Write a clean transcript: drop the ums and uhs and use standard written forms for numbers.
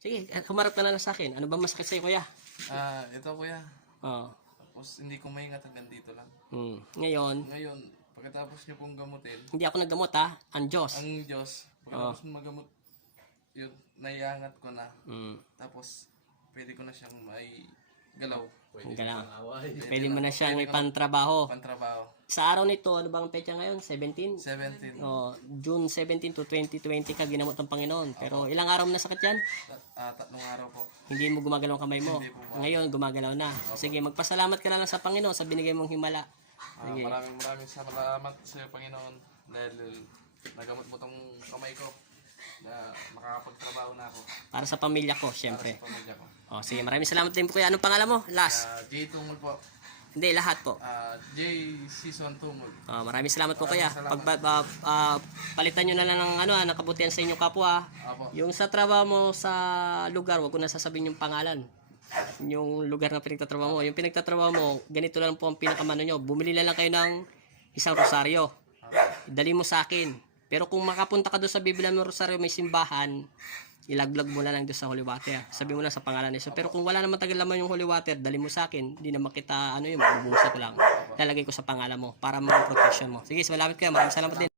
Sige, humarap ka na lang sa akin. Ano ba masakit sa'yo, kuya? Ito kuya. Oo. Tapos hindi ko maingat hanggang dito lang. Ngayon, Ngayon, pagkatapos nyo pong gamutin, hindi ako naggamot ha. Ang Diyos. ang Diyos, pagkatapos magamot, yun, naiangat ko na. Tapos, pwede ko na siyang may galaw. Ang gala. Pwede mo na siyang ipantrabaho. Pantrabaho. Sa araw nito, ano bang petsa ngayon? 17? 17. Oh, June 17 to 2020 ka ginamot ng Panginoon. Pero ilang araw mo na sakit yan? 3 araw po. Hindi mo gumagalaw ang kamay mo. Hindi po, Ngayon, gumagalaw na. Sige, magpasalamat ka na lang sa Panginoon sa binigay mong himala. Sige. Maraming salamat sa iyo, Panginoon, dahil nagamot mo tong kamay ko na makakapagtrabaho na ako Para sa pamilya ko, syempre. sa pamilya ko. Oh, sige, maraming salamat din po kuya. Anong pangalan mo? Last. J. Tumul po. Hindi, lahat po. J. Season Tumul. Maraming salamat po kuya. Maraming Palitan nyo na lang ng ng kabutihan sa inyong kapwa. Apo. Yung sa trabaho mo sa lugar, wag ko na sasabihin yung pangalan. Yung lugar na pinagtatrabaho mo. Yung pinagtatrabaho mo, ganito lang po ang pinakamano nyo. Bumili na lang kayo ng isang rosaryo. Dali mo sa akin. Pero kung makapunta ka doon sa Biblia ng rosaryo, may simbahan, ilaglag mo na lang doon sa holy water. Sabi mo lang sa pangalan niya. Pero kung wala naman tagal laman yung holy water, dali mo sa akin. Hindi na makita, yung mabubusa ko lang. Lalagay ko sa pangalan mo para mga protection mo. Sige, salamat kayo. Maraming salamat din.